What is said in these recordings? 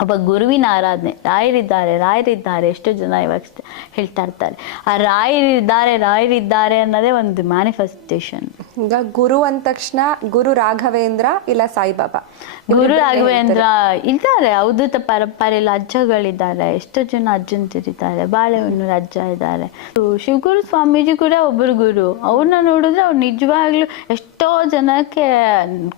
ಒಬ್ಬ ಗುರುವಿನ ಆರಾಧನೆ. ರಾಯರಿದ್ದಾರೆ ರಾಯರಿದ್ದಾರೆ ಎಷ್ಟೋ ಜನ ಇವಾಗ ಹೇಳ್ತಾ ಇರ್ತಾರೆ. ಆ ರಾಯರಿದ್ದಾರೆ ರಾಯರಿದ್ದಾರೆ ಅನ್ನೋದೇ ಒಂದು ಮ್ಯಾನಿಫೆಸ್ಟೇಷನ್ ಈಗ ಗುರು ಅಂದ ತಕ್ಷಣ ಗುರು ರಾಘವೇಂದ್ರ ಇಲ್ಲ ಸಾಯಿಬಾಬಾ? ಗುರು ರಾಘವೇಂದ್ರ ಇದ್ದಾರೆ ಅವಧೂತ ಪರಂಪರೆಯಲ್ಲಿ ಅಜ್ಜಗಳಿದ್ದಾರೆ ಎಷ್ಟೋ ಜನ ಅಜ್ಜಂತಿರಿದ್ದಾರೆ ಬಾಳೆಹೊನ್ನೂರು ಅಜ್ಜ ಇದ್ದಾರೆ. ಶಿವಗುರು ಸ್ವಾಮೀಜಿ ಕೂಡ ಒಬ್ಬರು ಗುರು. ಅವ್ರನ್ನ ನೋಡಿದ್ರೆ ಅವ್ರು ನಿಜವಾಗ್ಲೂ ಎಷ್ಟೋ ಜನಕ್ಕೆ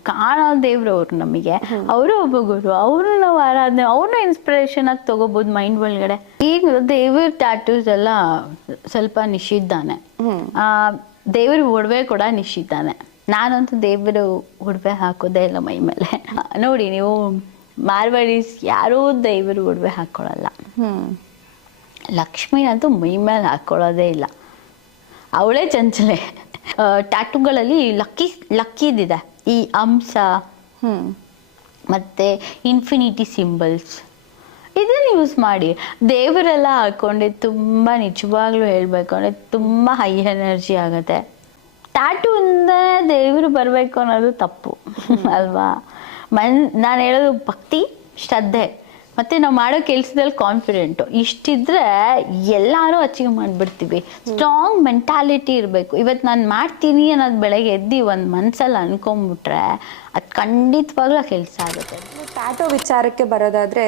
ಕಾಣೋ ದೇವ್ರು ಅವ್ರು ನಮಗೆ. ಅವರು ಒಬ್ಬ ಗುರು. ಅವ್ರನ್ನ ನಾವು ಆರಾಧನೆ ಅವ್ರನ್ನ ಇನ್ಸ್ಪಿರೇಷನ್ ಆಗಿ ತಗೋಬಹುದು ಮೈಂಡ್ ಒಳಗಡೆ. ಈಗ ದೇವ್ರ ಟ್ಯಾಟೂಸ್ ಎಲ್ಲ ಸ್ವಲ್ಪ ನಿಶಿದ್ದಾನೆ ಆ ದೇವ್ರ ಒಡವೆ ಕೂಡ ನಿಶಿದ್ದಾನೆ ನಾನಂತೂ ದೇವರು ಒಡವೆ ಹಾಕೋದೇ ಇಲ್ಲ ಮೈ ಮೇಲೆ. ನೋಡಿ ನೀವು ಮಾರ್ವಾಡೀಸ್ ಯಾರೂ ದೇವರು ಒಡವೆ ಹಾಕೊಳ್ಳಲ್ಲ. ಹ್ಮ್. ಲಕ್ಷ್ಮಿನಂತೂ ಮೈ ಮೇಲೆ ಹಾಕೊಳ್ಳೋದೇ ಇಲ್ಲ. ಅವಳೇ ಚಂಚಲೆ. ಟ್ಯಾಟೂಗಳಲ್ಲಿ ಲಕ್ಕಿ ಲಕ್ಕಿದಿದೆ ಈ ಅಂಶ. ಹ್ಮ್. ಮತ್ತೆ ಇನ್ಫಿನಿಟಿ ಸಿಂಬಲ್ಸ್ ಇದನ್ನು ಯೂಸ್ ಮಾಡಿ. ದೇವರೆಲ್ಲ ಹಾಕೊಂಡೆ ತುಂಬ ನಿಜವಾಗ್ಲೂ ಹೇಳಬೇಕು. ಅಂದರೆ ತುಂಬ ಹೈ ಎನರ್ಜಿ ಆಗುತ್ತೆ. ಟ್ಯಾಟು ಇಂದ ದೇವರು ಬರಬೇಕು ಅನ್ನೋದು ತಪ್ಪು. ಅಲ್ವಾ? ಮನ್ ನಾನು ಹೇಳೋದು ಭಕ್ತಿ ಶ್ರದ್ಧೆ. ಮತ್ತೆ ನಾವು ಮಾಡೋ ಕೆಲಸದಲ್ಲಿ ಕಾನ್ಫಿಡೆಂಟು ಇಷ್ಟಿದ್ರೆ ಎಲ್ಲರೂ ಅಚೀವ್ ಮಾಡಿಬಿಡ್ತೀವಿ. ಸ್ಟ್ರಾಂಗ್ ಮೆಂಟಾಲಿಟಿ ಇರಬೇಕು. ಇವತ್ತು ನಾನು ಮಾಡ್ತೀನಿ ಅನ್ನೋದು ಬೆಳಗ್ಗೆ ಎದ್ದು ಒಂದು ಮನಸ್ಸಲ್ಲಿ ಅನ್ಕೊಂಬಿಟ್ರೆ ಅದು ಖಂಡಿತವಾಗ್ಲೂ ಕೆಲಸ ಆಗುತ್ತೆ. ಟ್ಯಾಟೋ ವಿಚಾರಕ್ಕೆ ಬರೋದಾದ್ರೆ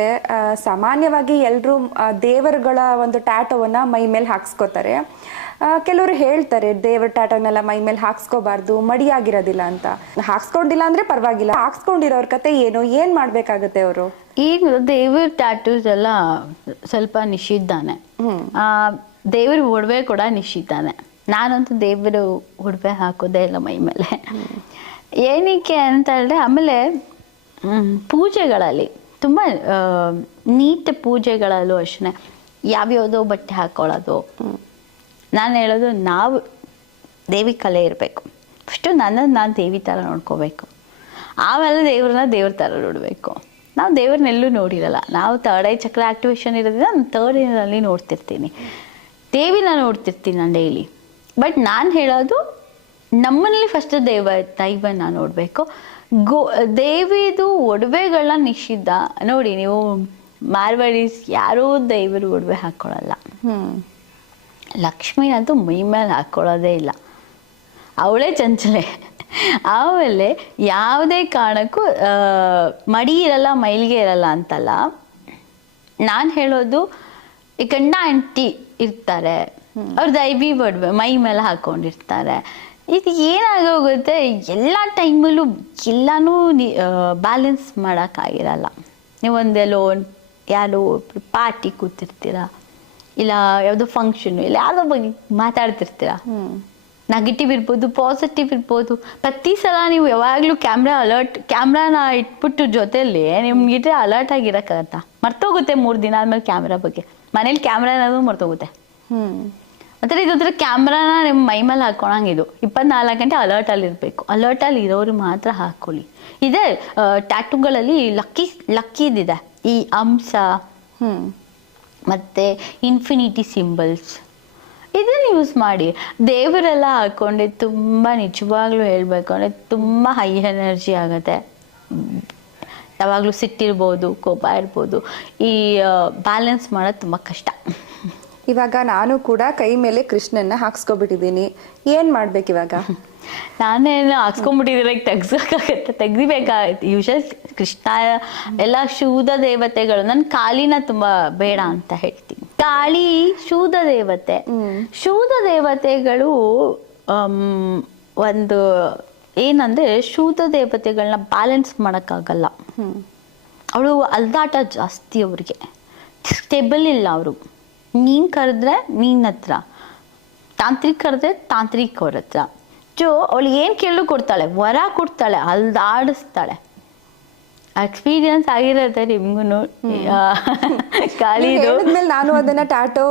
ಸಾಮಾನ್ಯವಾಗಿ ಎಲ್ಲರೂ ದೇವರುಗಳ ಒಂದು ಟ್ಯಾಟೋವನ್ನು ಮೈ ಮೇಲೆ ಹಾಕ್ಸ್ಕೋತಾರೆ. ಕೆಲವರು ಹೇಳ್ತಾರೆ ದೇವರ ಟಾಟನ್ನೆಲ್ಲ ಮೈ ಮೇಲೆ ಹಾಕ್ಸ್ಕೋಬಾರ್ದು ಮಡಿಯಾಗಿರೋದಿಲ್ಲ ಅಂತ. ಹಾಕ್ಸ್ಕೊಂಡಿಲ್ಲ ಅಂದ್ರೆ ಪರವಾಗಿಲ್ಲ. ಹಾಕ್ಸ್ಕೊಂಡಿರೋರ್ ಕತೆ ಏನು? ಏನ್ ಮಾಡ್ಬೇಕಾಗತ್ತೆ ಅವರು? ಈಗ ದೇವ್ರ ಟ್ಯಾಟೂಸ್ ಎಲ್ಲ ಸ್ವಲ್ಪ ನಿಷಿದ್ಧಾನೆ. ಆ ದೇವ್ರ ಒಡವೆ ಕೂಡ ನಿಷಿದ್ಧಾನೆ. ನಾನಂತೂ ದೇವರು ಒಡವೆ ಹಾಕೋದೇ ಇಲ್ಲ ಮೈ ಮೇಲೆ. ಏನಕ್ಕೆ ಅಂತ ಹೇಳಿದ್ರೆ ಆಮೇಲೆ ಪೂಜೆಗಳಲ್ಲಿ ತುಂಬ ನೀಟ್ ಪೂಜೆಗಳಲ್ಲೂ ಅಷ್ಟೇ. ಯಾವ್ಯಾವುದೋ ಬಟ್ಟೆ ಹಾಕೊಳ್ಳೋದು ನಾನು ಹೇಳೋದು ನಾವು ದೇವಿ ಕಲೆ ಇರಬೇಕು. ಫಸ್ಟು ನನ್ನನ್ನು ನಾನು ದೇವಿ ಥರ ನೋಡ್ಕೋಬೇಕು. ಆಮೇಲೆ ದೇವ್ರನ್ನ ದೇವ್ರ ಥರ ನೋಡಬೇಕು. ನಾವು ದೇವ್ರನ್ನೆಲ್ಲೂ ನೋಡಿರಲ್ಲ. ನಾವು ತರ್ಡ್ ಐ ಚಕ್ರ ಆಕ್ಟಿವೇಶನ್ ಇರೋದ್ರಿಂದ ನಾನು ತರ್ಡ್ ಐನಲ್ಲಿ ನೋಡ್ತಿರ್ತೀನಿ. ದೇವಿನ ನೋಡ್ತಿರ್ತೀನಿ ನಾನು ಡೈಲಿ ಬಟ್ ನಾನು ಹೇಳೋದು ನಮ್ಮಲ್ಲಿ ಫಸ್ಟ್ ದೇವ, ದೈವನ ನೋಡಬೇಕು. ಗೋ, ದೇವಿದು ಒಡವೆಗಳನ್ನ ನಿಷಿದ್ಧ. ನೋಡಿ ನೀವು ಮಾರ್ವಾಡೀಸ್ ಯಾರೂ ದೈವರು ಒಡವೆ ಹಾಕ್ಕೊಳ್ಳಲ್ಲ ಹ್ಮ್ ಅದು ಮೈ ಮೇಲೆ ಹಾಕ್ಕೊಳ್ಳೋದೇ ಇಲ್ಲ. ಅವಳೇ ಚಂಚಲೆ. ಆಮೇಲೆ ಯಾವುದೇ ಕಾರಣಕ್ಕೂ ಮಡಿ ಇರಲ್ಲ, ಮೈಲಿಗೆ ಇರಲ್ಲ ಅಂತಲ್ಲ, ನಾನು ಹೇಳೋದು, ಈ ಗಂಡ ಆಂಟಿ ಇರ್ತಾರೆ, ಅವ್ರು ದೈವಿ ಒಡವೆ ಮೈ ಮೇಲೆ ಹಾಕೊಂಡಿರ್ತಾರೆ. ಇದು ಏನಾಗೋಗುತ್ತೆ, ಎಲ್ಲ ಟೈಮಲ್ಲೂ ಎಲ್ಲನೂ ಬ್ಯಾಲೆನ್ಸ್ ಮಾಡೋಕ್ಕಾಗಿರಲ್ಲ ನೀವೊಂದೆಲ್ಲೋ ಯಾರೋ ಪಾರ್ಟಿ ಕೂತಿರ್ತೀರ ಇಲ್ಲ ಯಾವುದೋ ಫಂಕ್ಷನ್ ಇಲ್ಲ ಯಾವ್ದೋ ಬಗ್ಗೆ ಮಾತಾಡ್ತಿರ್ತೀರ? ನೆಗೆಟಿವ್ ಇರ್ಬೋದು ಪಾಸಿಟಿವ್ ಇರ್ಬೋದು. ಪ್ರತಿ ಸಲ ನೀವು ಯಾವಾಗಲೂ ಕ್ಯಾಮ್ರಾ ಅಲರ್ಟ್ ಕ್ಯಾಮ್ರಾನ ಇಟ್ಬಿಟ್ಟು ಜೊತೆಯಲ್ಲಿ ನಿಮ್ಗಿಟ್ರೆ ಅಲರ್ಟ್ ಆಗಿರಕ್ಕಾಗತ್ತ? ಮರ್ತೋಗುತ್ತೆ ಮೂರು ದಿನ ಆದ್ಮೇಲೆ ಕ್ಯಾಮ್ರಾ ಬಗ್ಗೆ. ಮನೇಲಿ ಕ್ಯಾಮ್ರಾ ಅನ್ನೋದು ಮರ್ತೋಗುತ್ತೆ. ಹ್ಮ್. ಮತ್ತೆ ಇದ್ರ ಕ್ಯಾಮ್ರಾನ ನಿಮ್ಮ ಮೈ ಮೇಲೆ ಹಾಕೊಳಂಗಿದು ಇಪ್ಪತ್ನಾಲ್ಕು ಗಂಟೆ ಅಲರ್ಟಲ್ಲಿ ಇರಬೇಕು. ಅಲರ್ಟಲ್ಲಿ ಇರೋರು ಮಾತ್ರ ಹಾಕೊಳ್ಳಿ. ಇದೆ ಟ್ಯಾಟುಗಳಲ್ಲಿ ಲಕ್ಕಿ ಲಕ್ಕಿದಿದೆ ಈ ಅಂಶ. ಹ್ಮ್. ಮತ್ತೆ ಇನ್ಫಿನಿಟಿ ಸಿಂಬಲ್ಸ್ ಇದನ್ನು ಯೂಸ್ ಮಾಡಿ. ದೇವರೆಲ್ಲ ಹಾಕ್ಕೊಂಡು ತುಂಬ ನಿಜವಾಗ್ಲೂ ಹೇಳಬೇಕು. ಅಂದರೆ ತುಂಬ ಹೈ ಎನರ್ಜಿ ಆಗುತ್ತೆ. ಯಾವಾಗಲೂ ಸಿಟ್ಟಿರ್ಬೋದು, ಕೋಪ ಇರ್ಬೋದು. ಈ ಬ್ಯಾಲೆನ್ಸ್ ಮಾಡೋದು ತುಂಬ ಕಷ್ಟ. ಇವಾಗ ನಾನು ಕೂಡ ಕೈ ಮೇಲೆ ಕೃಷ್ಣನ್ನ ಹಾಕ್ಸ್ಕೊಬಿಟ್ಟಿದ್ದೀನಿ. ಏನ್ ಮಾಡ್ಬೇಕು ಇವಾಗ? ನಾನೇನು ಹಾಕ್ಸ್ಕೊಂಡ್ಬಿಟ್ಟಿದ್ರೆ ತೆಗ್ಸೋಕ್ಕಾಗತ್ತೆ ತೆಗ್ದಿಬೇಕಾಗತ್ತೆ ಯೂಶಲ್ ಕೃಷ್ಣ ಎಲ್ಲ ಶೂದ ದೇವತೆಗಳು. ನನ್ನ ಕಾಲಿನ ತುಂಬಾ ಬೇಡ ಅಂತ ಹೇಳ್ತೀನಿ. ಕಾಳಿ ಶೂದ ದೇವತೆ. ಶೂದ ದೇವತೆಗಳು ಒಂದು ಏನಂದ್ರೆ ಶೂದ ದೇವತೆಗಳನ್ನ ಬ್ಯಾಲೆನ್ಸ್ ಮಾಡೋಕ್ಕಾಗಲ್ಲ. ಅವಳು ಅಲ್ದಾಟ ಜಾಸ್ತಿ ಅವ್ರಿಗೆ. ಸ್ಟೇಬಲ್ ಇಲ್ಲ ಅವರು. ನೀನು ಕರೆದ್ರೆ ನೀನ್ ಹತ್ರ. ತಾಂತ್ರಿಕ್ ಕರೆದ್ರೆ ತಾಂತ್ರಿಕ್ ಅವ್ರ ಹತ್ರ. ಜೋ ಅವಳು ಏನು ಕೇಳಲು ಕೊಡ್ತಾಳೆ. ವರ ಕೊಡ್ತಾಳೆ. ಅಲ್ದಾಡಿಸ್ತಾಳೆ ಎಕ್ಸ್ಪೀರಿಯನ್ಸ್ ಆಗಿರತ್ತೆ ನಿಮ್ಗೂ ಕಾಲಿದು ನಾನು ಅದನ್ನ ಟ್ಯಾಟೋ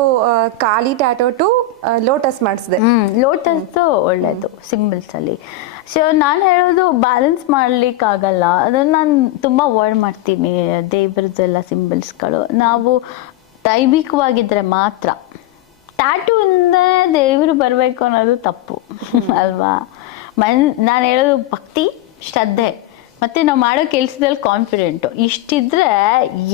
ಖಾಲಿ ಟ್ಯಾಟೋ ಟು ಲೋಟಸ್ ಮಾಡಿಸಿದೆ. ಲೋಟಸ್ ಒಳ್ಳೇದು ಸಿಂಬಲ್ಸ್ ಅಲ್ಲಿ ಸೊ ನಾನು ಹೇಳೋದು ಬ್ಯಾಲೆನ್ಸ್ ಮಾಡ್ಲಿಕ್ಕಾಗಲ್ಲ. ಅದನ್ನ ನಾನು ತುಂಬಾ ವರ್ಡ್ ಮಾಡ್ತೀನಿ. ದೇವ್ರದ್ದೆಲ್ಲ ಸಿಂಬಲ್ಸ್ಗಳು. ನಾವು ದೈವಿಕವಾಗಿದ್ರೆ ಮಾತ್ರ. ಟ್ಯಾಟೂ ಇಂದ ದೇವರು ಬರಬೇಕು ಅನ್ನೋದು ತಪ್ಪು. ಅಲ್ವಾ? ಮನ್ ನಾನು ಹೇಳೋದು ಭಕ್ತಿ ಶ್ರದ್ಧೆ. ಮತ್ತೆ ನಾವು ಮಾಡೋ ಕೆಲಸದಲ್ಲಿ ಕಾನ್ಫಿಡೆಂಟು ಇಷ್ಟಿದ್ರೆ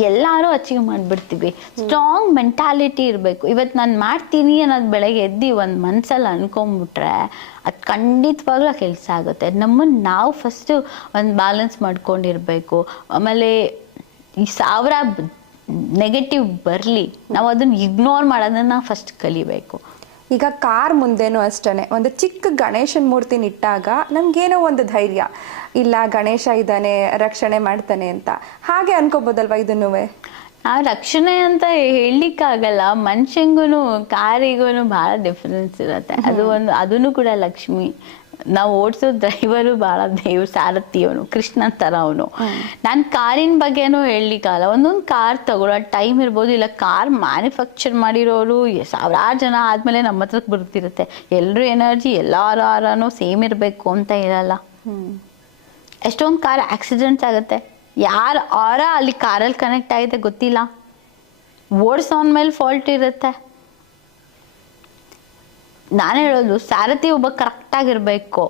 ಎಲ್ಲರೂ ಅಚೀವ್ ಮಾಡಿಬಿಡ್ತೀವಿ. ಸ್ಟ್ರಾಂಗ್ ಮೆಂಟಾಲಿಟಿ ಇರಬೇಕು. ಇವತ್ತು ನಾನು ಮಾಡ್ತೀನಿ ಅನ್ನೋದು ಬೆಳಗ್ಗೆ ಎದ್ದು ಒಂದು ಮನಸ್ಸಲ್ಲಿ ಅನ್ಕೊಂಬಿಟ್ರೆ ಅದು ಖಂಡಿತವಾಗ್ಲೂ ಕೆಲಸ ಆಗುತ್ತೆ. ನಮ್ಮನ್ನು ನಾವು ಫಸ್ಟು ಒಂದು ಬ್ಯಾಲೆನ್ಸ್ ಮಾಡ್ಕೊಂಡಿರ್ಬೇಕು. ಆಮೇಲೆ ಈ ಸಾವಿರ ನೆಗೆಟಿವ್ ಬರಲಿ, ನಾವು ಅದನ್ನು ಇಗ್ನೋರ್ ಮಾಡೋದನ್ನ ಫಸ್ಟ್ ಕಲಿಬೇಕು. ಈಗ ಕಾರ್ ಮುಂದೆನೂ ಅಷ್ಟೇ ಒಂದು ಚಿಕ್ಕ ಗಣೇಶನ ಮೂರ್ತಿನ ಇಟ್ಟಾಗ ನಮ್ಗೇನೋ ಒಂದು ಧೈರ್ಯ. ಇಲ್ಲ ಗಣೇಶ ಇದ್ದಾನೆ, ರಕ್ಷಣೆ ಮಾಡ್ತಾನೆ ಅಂತ. ಹಾಗೆ ಅನ್ಕೋಬೋದಲ್ವಾ ಇದನ್ನೂ ಆ ರಕ್ಷಣೆ ಅಂತ ಹೇಳಲಿಕ್ಕಾಗಲ್ಲ ಮನುಷ್ಯಂಗೂ ಕಾರಿಗೂ ಭಾಳ ಡಿಫ್ರೆನ್ಸ್ ಇರುತ್ತೆ. ಅದು ಒಂದು ಅದೂ ಕೂಡ ಲಕ್ಷ್ಮಿ. ನಾವು ಓಡಿಸೋ ಡ್ರೈವರು ಭಾಳ ದೇವ್ರ ಸಾರಥಿ ಅವನು ಕೃಷ್ಣ ಥರ ಅವನು ನಾನು ಕಾರಿನ ಬಗ್ಗೆನೂ ಹೇಳಲಿಕ್ಕಾಗಲ್ಲ. ಒಂದೊಂದು ಕಾರ್ ತಗೊಳ್ಳೋ ಟೈಮ್ ಇರ್ಬೋದು ಇಲ್ಲ ಕಾರ್ ಮ್ಯಾನುಫ್ಯಾಕ್ಚರ್ ಮಾಡಿರೋರು ಸಾವಿರಾರು ಜನ ಆದಮೇಲೆ ನಮ್ಮ ಹತ್ರಕ್ಕೆ ಬರ್ತಿರುತ್ತೆ. ಎಲ್ಲರೂ ಎನರ್ಜಿ ಎಲ್ಲರೂ ಸೇಮ್ ಇರಬೇಕು ಅಂತ ಇರಲ್ಲ ಎಷ್ಟೊಂದು ಕಾರ್ ಆಕ್ಸಿಡೆಂಟ್ಸ್ ಆಗುತ್ತೆ. ಯಾರ ಆರ ಅಲ್ಲಿ ಕಾರಲ್ಲಿ ಕನೆಕ್ಟ್ ಆಗಿದೆ ಗೊತ್ತಿಲ್ಲ. ಓಡಿಸೋನ್ ಮೇಲೆ ಫಾಲ್ಟ್ ಇರುತ್ತೆ. ನಾನು ಹೇಳೋದು ಸಾರಥಿ ಒಬ್ಬ ಕರೆಕ್ಟಾಗಿರಬೇಕು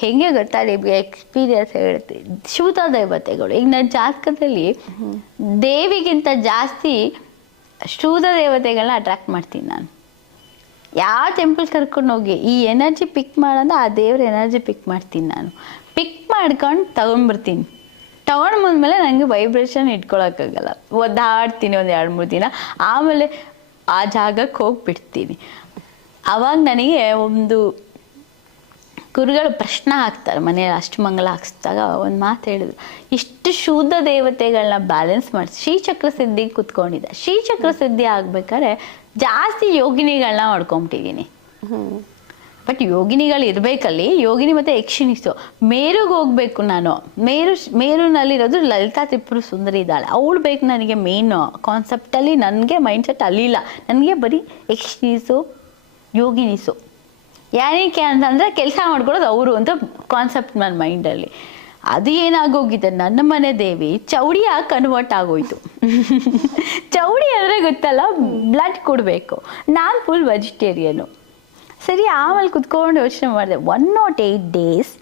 ಹೆಂಗೆ ಗೊತ್ತಾ ನಿಮಗೆ ಎಕ್ಸ್ಪೀರಿಯನ್ಸ್ ಹೇಳುತ್ತೆ ಶೂತ ದೇವತೆಗಳು. ಈಗ ನನ್ನ ಜಾತಕದಲ್ಲಿ ದೇವಿಗಿಂತ ಜಾಸ್ತಿ ಶೂತ ದೇವತೆಗಳನ್ನ ಅಟ್ರಾಕ್ಟ್ ಮಾಡ್ತೀನಿ ನಾನು. ಯಾವ ಟೆಂಪಲ್ ಕರ್ಕೊಂಡು ಹೋಗಿ ಈ ಎನರ್ಜಿ ಪಿಕ್ ಮಾಡೋದು ಆ ದೇವ್ರ ಎನರ್ಜಿ ಪಿಕ್ ಮಾಡ್ತೀನಿ ನಾನು. ಪಿಕ್ ಮಾಡ್ಕೊಂಡು ತಗೊಂಡ್ಬರ್ತೀನಿ. ತಗೊಂಡು ಬಂದ್ಮೇಲೆ ನನಗೆ ವೈಬ್ರೇಷನ್ ಇಟ್ಕೊಳಕ್ಕಾಗಲ್ಲ. ಒದ್ದಾಡ್ತೀನಿ ಒಂದು ಎರಡು ಮೂರು ದಿನ. ಆಮೇಲೆ ಆ ಜಾಗಕ್ಕೆ ಹೋಗ್ಬಿಡ್ತೀನಿ. ಅವಾಗ ನನಗೆ ಒಂದು ಗುರುಗಳು ಪ್ರಶ್ನೆ ಹಾಕ್ತಾರೆ ಮನೆಯಲ್ಲಿ ಅಷ್ಟಮಂಗಲ ಹಾಕ್ಸಿದಾಗ ಒಂದು ಮಾತು ಹೇಳಿದ್ರು. ಇಷ್ಟು ಶುದ್ಧ ದೇವತೆಗಳನ್ನ ಬ್ಯಾಲೆನ್ಸ್ ಮಾಡಿಸಿ ಶ್ರೀಚಕ್ರ ಸಿದ್ಧಿ ಕುತ್ಕೊಂಡಿದ್ದೆ. ಶ್ರೀಚಕ್ರ ಸಿದ್ಧಿ ಆಗ್ಬೇಕಾದ್ರೆ ಜಾಸ್ತಿ ಯೋಗಿನಿಗಳನ್ನ ಮಾಡ್ಕೊಂಬಿಟ್ಟಿದ್ದೀನಿ ಬಟ್ ಯೋಗಿನಿಗಳು ಇರಬೇಕಲ್ಲಿ ಯೋಗಿನಿ ಮತ್ತು ಯಕ್ಷಿಣಿಸು ಮೇರುಗೆ ಹೋಗ್ಬೇಕು ನಾನು. ಮೇರು ಮೇರುನಲ್ಲಿರೋದು ಲಲಿತಾ ತ್ರಿಪುರ ಸುಂದರಿ ಇದ್ದಾಳೆ. ಅವಳು ಬೇಕು ನನಗೆ ಮೇನು ಕಾನ್ಸೆಪ್ಟಲ್ಲಿ ನನಗೆ ಮೈಂಡ್ಸೆಟ್ ಅಲ್ಲಿಲ್ಲ. ನನಗೆ ಬರೀ ಯಕ್ಷಿಣಿಸು ಯೋಗಿನಿಸು. ಯಾರಕ್ಕೆ ಅಂತಂದರೆ ಕೆಲಸ ಮಾಡ್ಕೊಳ್ಳೋದು ಅವರು ಅಂತ ಕಾನ್ಸೆಪ್ಟ್ ನನ್ನ ಮೈಂಡಲ್ಲಿ ಅದು ಏನಾಗೋಗಿದೆ? ನನ್ನ ಮನೆ ದೇವಿ ಚೌಡಿಯಾಗಿ ಕನ್ವರ್ಟ್ ಆಗೋಯ್ತು. ಚೌಡಿ ಅಂದರೆ ಗೊತ್ತಲ್ಲ ಬ್ಲಡ್ ಕೊಡಬೇಕು. ನಾನು ಫುಲ್ ವೆಜಿಟೇರಿಯನು ಸರಿ ಆಮೇಲೆ ಕುತ್ಕೊಂಡು ಯೋಚನೆ ಮಾಡಿದೆ. One not eight days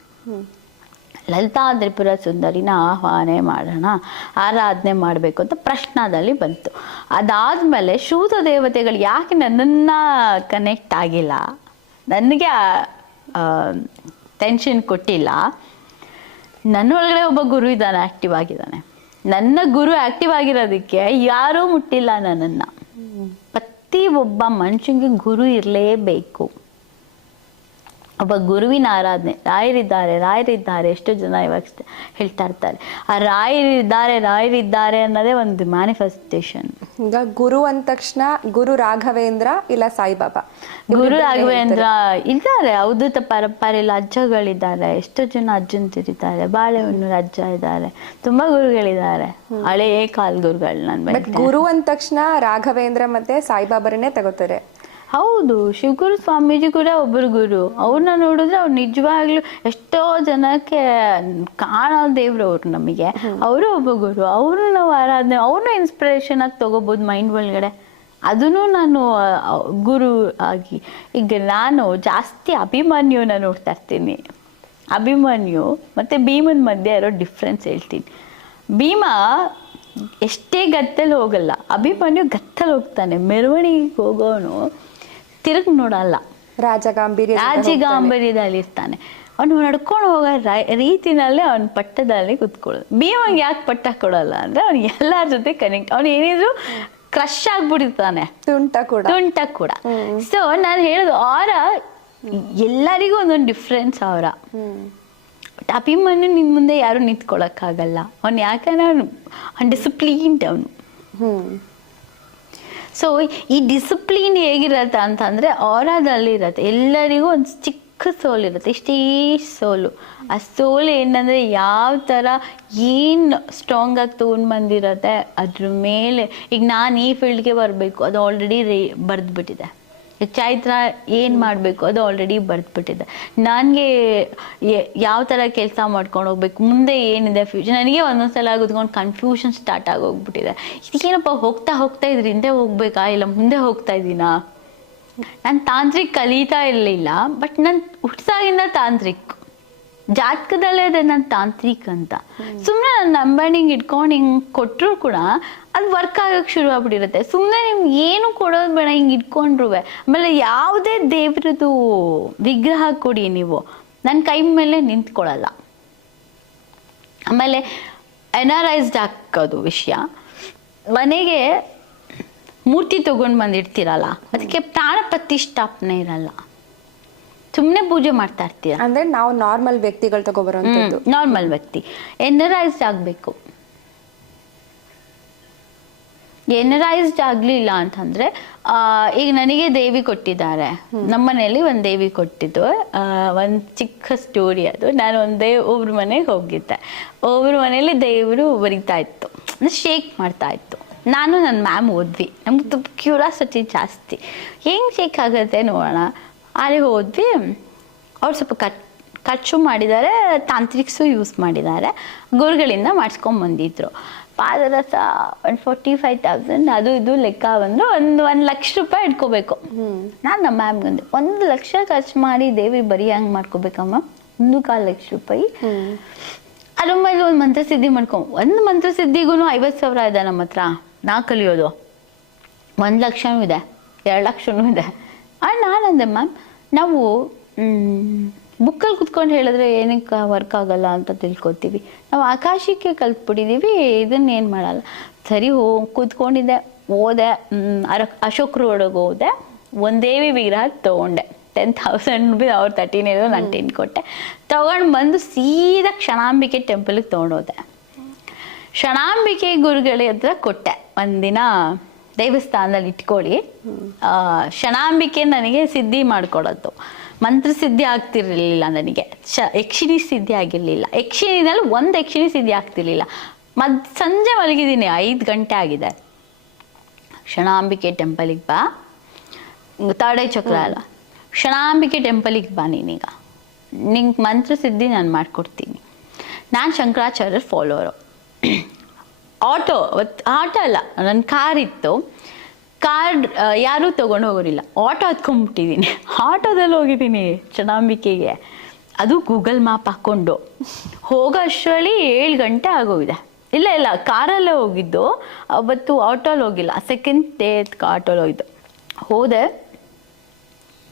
Lalitha Tripura ಸುಂದರಿನ ಆಹ್ವಾನ ಮಾಡೋಣ ಆರಾಧನೆ ಮಾಡಬೇಕು ಅಂತ ಪ್ರಶ್ನದಲ್ಲಿ ಬಂತು. ಅದಾದಮೇಲೆ ಶೂತ ದೇವತೆಗಳು ಯಾಕೆ ನನ್ನನ್ನು ಕನೆಕ್ಟ್ ಆಗಿಲ್ಲ? ನನಗೆ ಟೆನ್ಷನ್ ಕೊಟ್ಟಿಲ್ಲ. ನನ್ನ ಒಳಗಡೆ ಒಬ್ಬ ಗುರು ಇದ್ದಾನೆ ಆ್ಯಕ್ಟಿವ್ ಆಗಿದ್ದಾನೆ. ನನ್ನ ಗುರು ಆ್ಯಕ್ಟಿವ್ ಆಗಿರೋದಕ್ಕೆ ಯಾರೂ ಮುಟ್ಟಿಲ್ಲ ನನ್ನನ್ನು. ಪ್ರತಿ ಒಬ್ಬ ಮನುಷ್ಯನಿಗೆ ಗುರು ಇರಲೇಬೇಕು. ಒಬ್ಬ ಗುರುವಿನ ಆರಾಧನೆ. ರಾಯರಿದ್ದಾರೆ ರಾಯರಿದ್ದಾರೆ ಎಷ್ಟೋ ಜನ ಇವಾಗ ಹೇಳ್ತಾ ಇರ್ತಾರೆ. ಆ ರಾಯರಿದ್ದಾರೆ ರಾಯರಿದ್ದಾರೆ ಅನ್ನೋದೇ ಒಂದು ಮ್ಯಾನಿಫೆಸ್ಟೇಷನ್ ಈಗ ಗುರು ಅಂದ ತಕ್ಷಣ ಗುರು ರಾಘವೇಂದ್ರ ಇಲ್ಲ ಸಾಯಿಬಾಬಾ? ಗುರು ರಾಘವೇಂದ್ರ ಇದ್ದಾರೆ. ಅವಧೂತ ಪರಂಪರೆಯಲ್ಲಿ ಅಜ್ಜಗಳಿದ್ದಾರೆ. ಎಷ್ಟೋ ಜನ ಅಜ್ಜಂತಿರಿದ್ದಾರೆ ಬಾಳೆಹೊನ್ನೂರು ಅಜ್ಜ ಇದ್ದಾರೆ. ತುಂಬಾ ಗುರುಗಳಿದ್ದಾರೆ. ಹಳೆಯ ಕಾಲ್ ಗುರುಗಳು ಬಟ್ ಗುರು ಅಂದ ತಕ್ಷಣ ರಾಘವೇಂದ್ರ ಮತ್ತೆ ಸಾಯಿಬಾಬರನ್ನೇ ತಗೋತಾರೆ. ಹೌದು ಶಿವಗುರು ಸ್ವಾಮೀಜಿ ಕೂಡ ಒಬ್ಬರು ಗುರು. ಅವ್ರನ್ನ ನೋಡಿದ್ರೆ ಅವ್ರು ನಿಜವಾಗ್ಲೂ ಎಷ್ಟೋ ಜನಕ್ಕೆ ಕಾಣೋ ದೇವ್ರು ಅವ್ರು ನಮಗೆ. ಅವರು ಒಬ್ಬ ಗುರು. ಅವರು ನಾವು ಆರಾಧನೆ ಅವ್ರನ್ನ ಇನ್ಸ್ಪಿರೇಷನ್ ಆಗಿ ತಗೋಬೋದು ಮೈಂಡ್ ಒಳಗಡೆ. ಅದನ್ನು ನಾನು ಗುರು ಆಗಿ. ಈಗ ನಾನು ಜಾಸ್ತಿ ಅಭಿಮನ್ಯುನ ನೋಡ್ತಾ ಇರ್ತೀನಿ. ಅಭಿಮನ್ಯು ಮತ್ತು ಭೀಮನ ಮಧ್ಯೆ ಇರೋ ಡಿಫ್ರೆನ್ಸ್ ಹೇಳ್ತೀನಿ. ಭೀಮ ಎಷ್ಟೇ ಗತ್ತಲ್ಲಿ ಹೋಗಲ್ಲ ಅಭಿಮನ್ಯು ಗತ್ತಲ್ಲಿ ಹೋಗ್ತಾನೆ. ಮೆರವಣಿಗೆಗೆ ಹೋಗೋನು ತಿರುಗಿ ನೋಡಲ್ಲ. ರಾಜ ಗಾಂಭೀರ್ಯ ರಾಜಿಗಾಂಬರ್ಯದಲ್ಲಿ ಇರ್ತಾನೆ. ಅವನು ನಡ್ಕೊಂಡು ಹೋಗೋ ರೀತಿನಲ್ಲೇ ಅವನ ಪಟ್ಟದಲ್ಲಿ ಕುತ್ಕೊಳ್ಳೋದು. ಭೀಮಂಗೆ ಯಾಕೆ ಪಟ್ಟ ಕೊಡಲ್ಲ ಅಂದ್ರೆ ಅವ್ನು ಎಲ್ಲರ ಜೊತೆ ಕನೆಕ್ಟ್ ಅವ್ನು ಏನಿದ್ರು ಕ್ರಶ್ ಆಗ್ಬಿಟ್ಟಿರ್ತಾನೆ. ತುಂಟ ಕೂಡ. ತುಂಟ ಕೂಡ. ಸೊ ನಾನು ಹೇಳೋದು ಅವರ ಎಲ್ಲರಿಗೂ ಒಂದೊಂದು ಡಿಫ್ರೆನ್ಸ್ ಅವರ. ಹ್ಮ್. ಅಭಿಮನ್ಯು ನಿನ್ ಮುಂದೆ ಯಾರು ನಿಂತ್ಕೊಳಕ್ಕಾಗಲ್ಲ. ಅವ್ನು ಯಾಕಂದ್ರೆ ಅವನು ಡಿಸಿಪ್ಲೀನ್ಡ್ ಅವನು. ಹ್ಮ್. ಸೊ ಈ ಡಿಸಿಪ್ಲಿನ್ ಹೇಗಿರತ್ತೆ ಅಂತಂದರೆ ಆರಾದಲ್ಲಿ ಇರತ್ತೆ ಎಲ್ಲರಿಗೂ ಒಂದು ಚಿಕ್ಕ ಸೋಲು ಇರುತ್ತೆ. ಇಷ್ಟೇ ಸೋಲು. ಆ ಸೋಲು ಏನಂದರೆ ಯಾವ ಥರ ಏನು ಸ್ಟ್ರಾಂಗಾಗಿ ತೊಗೊಂಡು ಬಂದಿರತ್ತೆ ಅದ್ರ ಮೇಲೆ. ಈಗ ನಾನು ಈ ಫೀಲ್ಡ್ಗೆ ಬರಬೇಕು. ಅದು ಆಲ್ರೆಡಿ ರೇ ಬರೆದ್ಬಿಟ್ಟಿದೆ. ಚೈತ್ರ ಏನು ಮಾಡಬೇಕು ಅದು ಆಲ್ರೆಡಿ ಬರೆದ್ಬಿಟ್ಟಿದೆ. ನನಗೆ ಯಾವ ಥರ ಕೆಲಸ ಮಾಡ್ಕೊಂಡು ಹೋಗ್ಬೇಕು ಮುಂದೆ ಏನಿದೆ ಫ್ಯೂಚರ್ ನನಗೆ ಒಂದೊಂದ್ಸಲ ಕುತ್ಕೊಂಡು ಕನ್ಫ್ಯೂಷನ್ ಸ್ಟಾರ್ಟ್ ಆಗೋಗ್ಬಿಟ್ಟಿದೆ. ಇದಕ್ಕೇನಪ್ಪ ಹೋಗ್ತಾ ಹೋಗ್ತಾ ಇದ್ರ ಹಿಂದೆ ಹೋಗ್ಬೇಕಾ? ಇಲ್ಲ ಮುಂದೆ ಹೋಗ್ತಾ ಇದ್ದೀನಾ? ನಾನು ತಾಂತ್ರಿಕ್ ಕಲಿತಾ ಇರಲಿಲ್ಲ ಬಟ್ ನಾನು ಹುಟ್ಸಾಗಿಂದ ತಾಂತ್ರಿಕ್. ಜಾತಕದಲ್ಲೇ ಇದೆ ನನ್ನ ತಾಂತ್ರಿಕ ಅಂತ. ಸುಮ್ಮನೆ ನನ್ನ ಹಿಂಗೆ ಇಟ್ಕೊಂಡು ಹಿಂಗೆ ಕೊಟ್ಟರು ಕೂಡ ಅದು ವರ್ಕ್ ಆಗೋಕ್ಕೆ ಶುರು ಆಗ್ಬಿಟ್ಟಿರುತ್ತೆ. ಸುಮ್ಮನೆ ನೀವು ಏನು ಕೊಡೋದು ಬೇಡ, ಹಿಂಗೆ ಇಟ್ಕೊಂಡ್ರು ಆಮೇಲೆ ಯಾವುದೇ ದೇವ್ರದ್ದು ವಿಗ್ರಹ ಕೊಡಿ ನೀವು. ನನ್ನ ಕೈ ಮೇಲೆ ನಿಂತ್ಕೊಳ್ಳಲ್ಲ ಆಮೇಲೆ ಎನರೈಸ್ಡ್ ಹಾಕೋದು ವಿಷಯ. ಮನೆಗೆ ಮೂರ್ತಿ ತಗೊಂಡು ಬಂದಿರ್ತೀರಲ್ಲ ಅದಕ್ಕೆ ಪ್ರಾಣ ಪ್ರತಿಷ್ಠಾಪನೆ ಇರಲ್ಲ. ಸುಮ್ಮನೆ ಪೂಜೆ ಮಾಡ್ತಾ ಇರ್ತೀರ ಅಂದ್ರೆ ನಾವು ನಾರ್ಮಲ್ ವ್ಯಕ್ತಿಗಳು ತಗೊಬರುವಂತದ್ದು ನಾರ್ಮಲ್ ವ್ಯಕ್ತಿ. ಎನರೈಸ್ಡ್ ಆಗಬೇಕು. ಎನರೈಸ್ಡ್ ಆಗ್ಲಿಲ್ಲ ಅಂತಂದ್ರೆ ಆ, ಈಗ ನನಗೆ ದೇವಿ ಕೊಟ್ಟಿದ್ದಾರೆ. ನಮ್ಮನೆಯಲ್ಲಿ ಒಂದು ದೇವಿ ಕೊಟ್ಟಿದ್ದು. ಒಂದು ಚಿಕ್ಕ ಸ್ಟೋರಿ ಅದು. ನಾನು ಒಂದೇ ಒಬ್ರ ಮನೆಗೆ ಹೋಗಿದ್ದೆ. ಒಬ್ರ ಮನೇಲಿ ದೇವರು ಬರಿತಾ ಇತ್ತು. ಶೇಕ್ ಮಾಡ್ತಾ ಇತ್ತು. ನಾನು ನನ್ನ ಮ್ಯಾಮ್ ಓದ್ವಿ. ನಮ್ಗೆ ತುಂಬ ಕ್ಯೂರಾಸಿಟಿ ಜಾಸ್ತಿ. ಹೆಂಗ್ ಶೇಕ್ ಆಗುತ್ತೆ ನೋಡೋಣ? ಅಲ್ಲಿ ಹೋದ್ವಿ. ಅವ್ರು ಸ್ವಲ್ಪ ಕಟ್ ಖರ್ಚು ಮಾಡಿದ್ದಾರೆ ತಾಂತ್ರಿಕ್ಸು ಯೂಸ್ ಮಾಡಿದ್ದಾರೆ. ಗುರುಗಳಿಂದ ಮಾಡಿಸ್ಕೊಂಬಂದಿದ್ರು ಪಾದರಸ ಒಂದು ಫೋರ್ಟಿ ಫೈವ್ ತೌಸಂಡ್ ಅದು ಇದು ಲೆಕ್ಕ ಬಂದು ಒಂದು ಒಂದು ಲಕ್ಷ ರೂಪಾಯಿ ಇಟ್ಕೋಬೇಕು. ನಾನು ನಮ್ಮ ಮ್ಯಾಮ್ಗಂದೆ ಒಂದು ಲಕ್ಷ ಖರ್ಚು ಮಾಡಿ ದೇವಿ ಬರೀ ಹಂಗೆ ಮಾಡ್ಕೋಬೇಕಮ್ಮ? ಒಂದು ಕಾಲು ಲಕ್ಷ ರೂಪಾಯಿ. ಅದ್ರ ಮೇಲೆ ಒಂದು ಮಂತ್ರ ಸಿದ್ಧಿ ಮಾಡ್ಕೊ ಒಂದು ಮಂತ್ರ ಸಿದ್ಧಿಗೂ ಐವತ್ತು ಸಾವಿರ ಇದೆ ನಮ್ಮ ಹತ್ರ ನಾ ಕಲಿಯೋದು. ಒಂದು ಲಕ್ಷನೂ ಇದೆ ಎರಡು ಲಕ್ಷನೂ ಇದೆ. ಆಗ ನಾನು ಅಂದೆ ಮ್ಯಾಮ್ ನಾವು ಬುಕ್ಕಲ್ಲಿ ಕುತ್ಕೊಂಡು ಹೇಳಿದ್ರೆ ಏನಕ್ಕೆ ವರ್ಕ್ ಆಗೋಲ್ಲ ಅಂತ ತಿಳ್ಕೊತೀವಿ ನಾವು ಆಕಾಶಕ್ಕೆ ಕಲ್ತ್ಬಿಟ್ಟಿದ್ದೀವಿ ಇದನ್ನೇನು ಮಾಡಲ್ಲ. ಸರಿ ಹೋ ಕುತ್ಕೊಂಡಿದ್ದೆ ಹೋದೆ ಮ್, ಅರ ಅಶೋಕ್ ರೋಡಿಗೆ ಹೋದೆ ಒಂದೇ ವಿಗ್ರಹ ತೊಗೊಂಡೆ. ಟೆನ್ ತೌಸಂಡ್ ರುಪೀಸ್ ಅವ್ರ ತರ್ಟೀನ್ ಇರೋ ನಾನು ಟೆನ್ ಕೊಟ್ಟೆ ತೊಗೊಂಡು ಬಂದು ಸೀದಾ ಕ್ಷಣಾಂಬಿಕೆ ಟೆಂಪಲ್ಗೆ ತೊಗೊಂಡೋದೆ ಕ್ಷಣಾಂಬಿಕೆ ಗುರುಗಳ ಹತ್ರ ಕೊಟ್ಟೆ. ಒಂದಿನ ದೇವಸ್ಥಾನದಲ್ಲಿ ಇಟ್ಕೊಳ್ಳಿ. ಕ್ಷಣಾಂಬಿಕೆ ನನಗೆ ಸಿದ್ಧಿ ಮಾಡ್ಕೊಡೋದು. ಮಂತ್ರ ಸಿದ್ಧಿ ಆಗ್ತಿರಲಿಲ್ಲ ನನಗೆ. ಶ, ಯಕ್ಷಿಣಿ ಸಿದ್ಧಿ ಆಗಿರಲಿಲ್ಲ. ಯಕ್ಷಿಣಿನಲ್ಲಿ ಒಂದು ಯಕ್ಷಿಣಿ ಸಿದ್ಧಿ ಆಗ್ತಿರ್ಲಿಲ್ಲ. ಮದ್, ಸಂಜೆ ಮಲಗಿದ್ದೀನಿ, ಐದು ಗಂಟೆ ಆಗಿದೆ. ಕ್ಷಣಾಂಬಿಕೆ ಟೆಂಪಲಿಗೆ ಬಾ. ತಾಡೆ ಚಕ್ರ ಅಲ್ಲ. ಕ್ಷಣಾಂಬಿಕೆ ಟೆಂಪಲಿಗೆ ಬಾ ನೀನೀಗ. ನಿಂಗೆ ಮಂತ್ರ ಸಿದ್ಧಿ ನಾನು ಮಾಡ್ಕೊಡ್ತೀನಿ. ನಾನು ಶಂಕರಾಚಾರ್ಯರ ಫಾಲೋವರು ಆಟೋ ಆಟೋ ಅಲ್ಲ ನನ್ನ ಕಾರ್ ಇತ್ತು. ಕಾರ್ ಯಾರೂ ತೊಗೊಂಡು ಹೋಗೋರಿಲ್ಲ. ಆಟೋ ಹತ್ಕೊಂಡ್ಬಿಟ್ಟಿದ್ದೀನಿ ಆಟೋದಲ್ಲಿ ಹೋಗಿದ್ದೀನಿ ಚನಾಂಬಿಕೆಗೆ. ಅದು ಗೂಗಲ್ ಮ್ಯಾಪ್ ಹಾಕ್ಕೊಂಡು. ಹೋಗೋ ಅಷ್ಟರಲ್ಲಿ ಏಳು ಗಂಟೆ ಆಗೋಗಿದೆ. ಇಲ್ಲ ಇಲ್ಲ, ಕಾರಲ್ಲೇ ಹೋಗಿದ್ದು. ಅವತ್ತು ಆಟೋಲ್ಲಿ ಹೋಗಿಲ್ಲ. ಸೆಕೆಂಡ್ ಡೇ ಆಟೋಲ್ಲಿ ಹೋಗಿದ್ದು. ಹೋದೆ.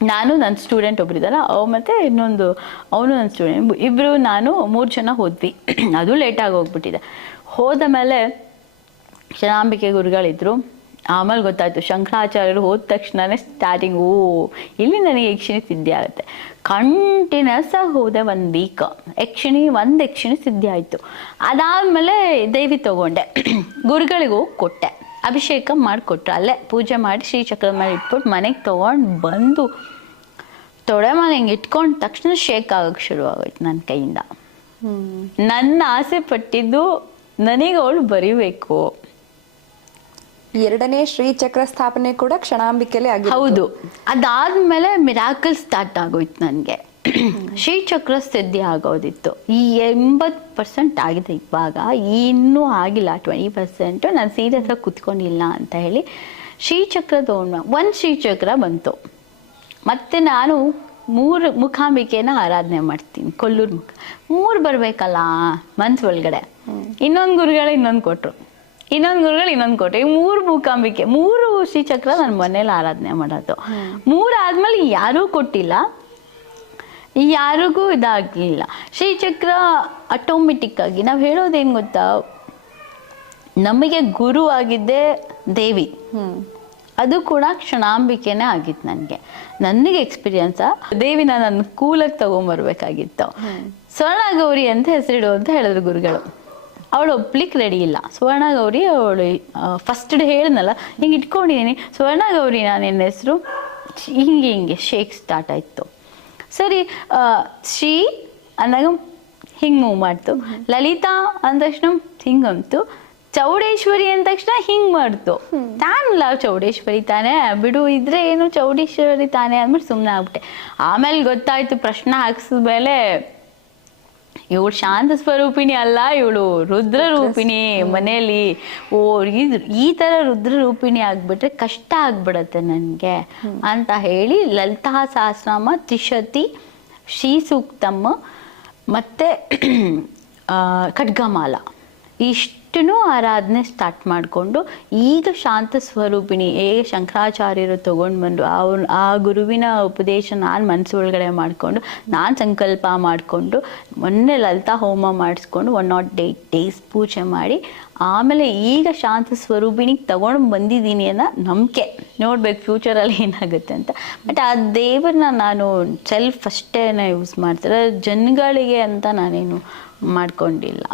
ನಾನು ನನ್ನ ಸ್ಟೂಡೆಂಟ್ ಒಬ್ಬರಿದ್ದಲ್ಲ ಅವ ಮತ್ತೆ ಇನ್ನೊಂದು, ಅವನು ನನ್ನ ಸ್ಟೂಡೆಂಟ್. ಇಬ್ಬರು ನಾನು ಮೂರು ಜನ ಹೋದ್ವಿ. ಅದು ಲೇಟಾಗಿ ಹೋಗ್ಬಿಟ್ಟಿದೆ. ಹೋದ ಮೇಲೆ ಶನಾಂಬಿಕೆ ಗುರುಗಳಿದ್ರು. ಆಮೇಲೆ ಗೊತ್ತಾಯ್ತು ಶಂಕರಾಚಾರ್ಯರು ಹೋದ ತಕ್ಷಣನೇ ಸ್ಟಾರ್ಟಿಂಗ್ ಓ ಇಲ್ಲಿ ನನಗೆ ಯಕ್ಷಿಣಿ ಸಿದ್ಧಿ ಆಗುತ್ತೆ. ಕಂಟಿನ್ಯೂಸ್ ಆಗಿ ಹೋದೆ ಒಂದು ವೀಕ್ ಯಕ್ಷಿಣಿ ಒಂದು ಯಕ್ಷಿಣಿ ಸಿದ್ಧಿ ಆಯಿತು. ಅದಾದಮೇಲೆ ದೇವಿ ತಗೊಂಡೆ. ಗುರುಗಳಿಗೂ ಕೊಟ್ಟೆ. ಅಭಿಷೇಕ ಮಾಡಿಕೊಟ್ರು. ಅಲ್ಲೇ ಪೂಜೆ ಮಾಡಿ ಶ್ರೀಚಕ್ರದ ಮೇಲೆ ಇಟ್ಬಿಟ್ಟು ಮನೆಗೆ ತೊಗೊಂಡು ಬಂದು ತೊಡೆ ಮನೆ ಹಿಂಗೆ ಇಟ್ಕೊಂಡ ತಕ್ಷಣ ಶೇಕ್ ಆಗೋಕೆ ಶುರು ಆಗೋಯ್ತು ನನ್ನ ಕೈಯಿಂದ ನನ್ನ ಆಸೆ ಪಟ್ಟಿದ್ದು ನನಗೆ ಅವಳು ಬರಿಬೇಕು. ಎರಡನೇ ಶ್ರೀಚಕ್ರ ಸ್ಥಾಪನೆ ಕೂಡ ಕ್ಷಣಾಂಬಿಕೆಲೆ ಆಗಿ ಹೌದು. ಅದಾದ್ಮೇಲೆ ಮಿರಾಕಲ್ ಸ್ಟಾರ್ಟ್ ಆಗೋಯ್ತು ನನಗೆ. ಶ್ರೀಚಕ್ರ ಸಿದ್ಧಿ ಆಗೋದಿತ್ತು. ಈ ಎಂಬತ್ತು ಪರ್ಸೆಂಟ್ ಆಗಿದೆ ಇವಾಗ. ಇನ್ನೂ ಆಗಿಲ್ಲ. Twenty percent. ನಾನು ಸೀರಿಯಸ್ ಆಗಿ ಕುತ್ಕೊಂಡಿಲ್ಲ ಅಂತ ಹೇಳಿ ಶ್ರೀಚಕ್ರ ತೊಗೊಂಡು ಒಂದು ಶ್ರೀಚಕ್ರ ಬಂತು. ಮತ್ತೆ ನಾನು ಮೂರು ಮುಖಾಂಬಿಕೆನ ಆರಾಧನೆ ಮಾಡ್ತೀನಿ. ಕೊಲ್ಲೂರು ಮುಖ. ಮೂರು ಬರಬೇಕಲ್ಲ ಮಂತ್ ಒಳಗಡೆ. ಇನ್ನೊಂದು ಗುರುಗಳು ಇನ್ನೊಂದು ಕೊಟ್ಟರು ಇನ್ನೊಂದು ಗುರುಗಳು ಇನ್ನೊಂದು ಕೊಟ್ಟರು ಈ ಮೂರು ಮೂಕಾಂಬಿಕೆ ಮೂರು ಶ್ರೀಚಕ್ರ ನನ್ನ ಮನೇಲಿ ಆರಾಧನೆ ಮಾಡೋದು. ಮೂರು ಆದಮೇಲೆ ಯಾರೂ ಕೊಟ್ಟಿಲ್ಲ. ಯಾರಿಗೂ ಇದಾಗಲಿಲ್ಲ. ಶ್ರೀಚಕ್ರ ಆಟೋಮೆಟಿಕ್ ಆಗಿ ನಾವು ಹೇಳೋದೇನು ಗೊತ್ತಾ? ನಮಗೆ ಗುರು ಆಗಿದ್ದೆ ದೇವಿ. ಅದು ಕೂಡ ಕ್ಷಣಾಂಬಿಕೆನೇ ಆಗಿತ್ತು ನನಗೆ. ನನಗೆ ಎಕ್ಸ್ಪೀರಿಯನ್ಸ ದೇವಿನ ನಾನು ಕೂಲಾಗಿ ತಗೊಂಬರ್ಬೇಕಾಗಿತ್ತು. ಸ್ವರ್ಣ ಗೌರಿ ಅಂತ ಹೆಸರಿಡು ಅಂತ ಹೇಳಿದ್ರು ಗುರುಗಳು. ಅವಳು ಒಪ್ಲಿಕ್ಕೆ ರೆಡಿ ಇಲ್ಲ. ಸುವರ್ಣ ಗೌರಿ ಅವಳು ಫಸ್ಟ್ ಡೇ ಹೇಳಿದ್ನಲ್ಲ ಹಿಂಗೆ ಇಟ್ಕೊಂಡಿದ್ದೀನಿ ಸುವರ್ಣ ಗೌರಿ ನಾನು ನನ್ನ ಹೆಸರು ಹಿಂಗೆ ಹಿಂಗೆ ಶೇಕ್ ಸ್ಟಾರ್ಟ್ ಆಯಿತು. ಸರಿ ಶ್ರೀ ಅಂದಾಗ ಹಿಂಗೆ ಮೂವ್ ಮಾಡ್ತು. ಲಲಿತಾ ಅಂದ ತಕ್ಷಣ ಹಿಂಗೆ ಅಂತು ಚೌಡೇಶ್ವರಿ ಅಂದ ತಕ್ಷಣ ಹಿಂಗ್ ಮಾಡ್ತು. ನಾನು ಲವ್ ಚೌಡೇಶ್ವರಿ ತಾನೇ? ಬಿಡು ಇದ್ರೆ ಏನು ಚೌಡೇಶ್ವರಿ ತಾನೇ ಅಂದ್ಬಿಟ್ಟು ಸುಮ್ಮನೆ ಆಗ್ಬಿಟ್ಟೆ. ಆಮೇಲೆ ಗೊತ್ತಾಯ್ತು ಪ್ರಶ್ನೆ ಹಾಕ್ಸಿದ್ಮೇಲೆ ಇವಳು ಶಾಂತ ಸ್ವರೂಪಿಣಿ ಅಲ್ಲ ಇವಳು ರುದ್ರ ರೂಪಿಣಿ ಮನೆಯಲ್ಲಿ. ಓ ಈ- ಈ ತರ ರುದ್ರ ರೂಪಿಣಿ ಆಗ್ಬಿಟ್ರೆ ಕಷ್ಟ ಆಗ್ಬಿಡತ್ತೆ ನನಗೆ ಅಂತ ಹೇಳಿ ಲಲಿತಾ ಸಹಸ್ರಾಮ ತ್ರಿಶತಿ ಶ್ರೀ ಸೂಕ್ತಮ್ಮ ಮತ್ತು ಖಡ್ಗಮಾಲ. ಇಷ್ಟನ್ನು ಆರಾಧನೆ ಸ್ಟಾರ್ಟ್ ಮಾಡಿಕೊಂಡು ಈಗ ಶಾಂತ ಸ್ವರೂಪಿಣಿ ಹೇಗೆ ಶಂಕರಾಚಾರ್ಯರು ತೊಗೊಂಡು ಬಂದು ಆ ಗುರುವಿನ ಉಪದೇಶ ನಾನು ಮನಸ್ಸು ಒಳಗಡೆ ಮಾಡಿಕೊಂಡು, ನಾನು ಸಂಕಲ್ಪ ಮಾಡಿಕೊಂಡು, ಮೊನ್ನೆ ಲಲಿತಾ ಹೋಮ ಮಾಡಿಸ್ಕೊಂಡು ಒನ್ ನಾಟ್ ಏಯ್ಟ್ ಡೇಸ್ ಪೂಜೆ ಮಾಡಿ, ಆಮೇಲೆ ಈಗ ಶಾಂತ ಸ್ವರೂಪಿಣಿಗೆ ತಗೊಂಡು ಬಂದಿದ್ದೀನಿ ಅನ್ನೋ ನಂಬಿಕೆ. ನೋಡ್ಬೇಕು ಫ್ಯೂಚರಲ್ಲಿ ಏನಾಗುತ್ತೆ ಅಂತ. ಬಟ್ ಆ ದೇವರನ್ನ ನಾನು ಸೆಲ್ಫ್ ಅಷ್ಟೇ ಯೂಸ್ ಮಾಡ್ತಾರೆ ಜನಗಳಿಗೆ ಅಂತ ನಾನೇನು ಮಾಡ್ಕೊಂಡಿಲ್ಲ.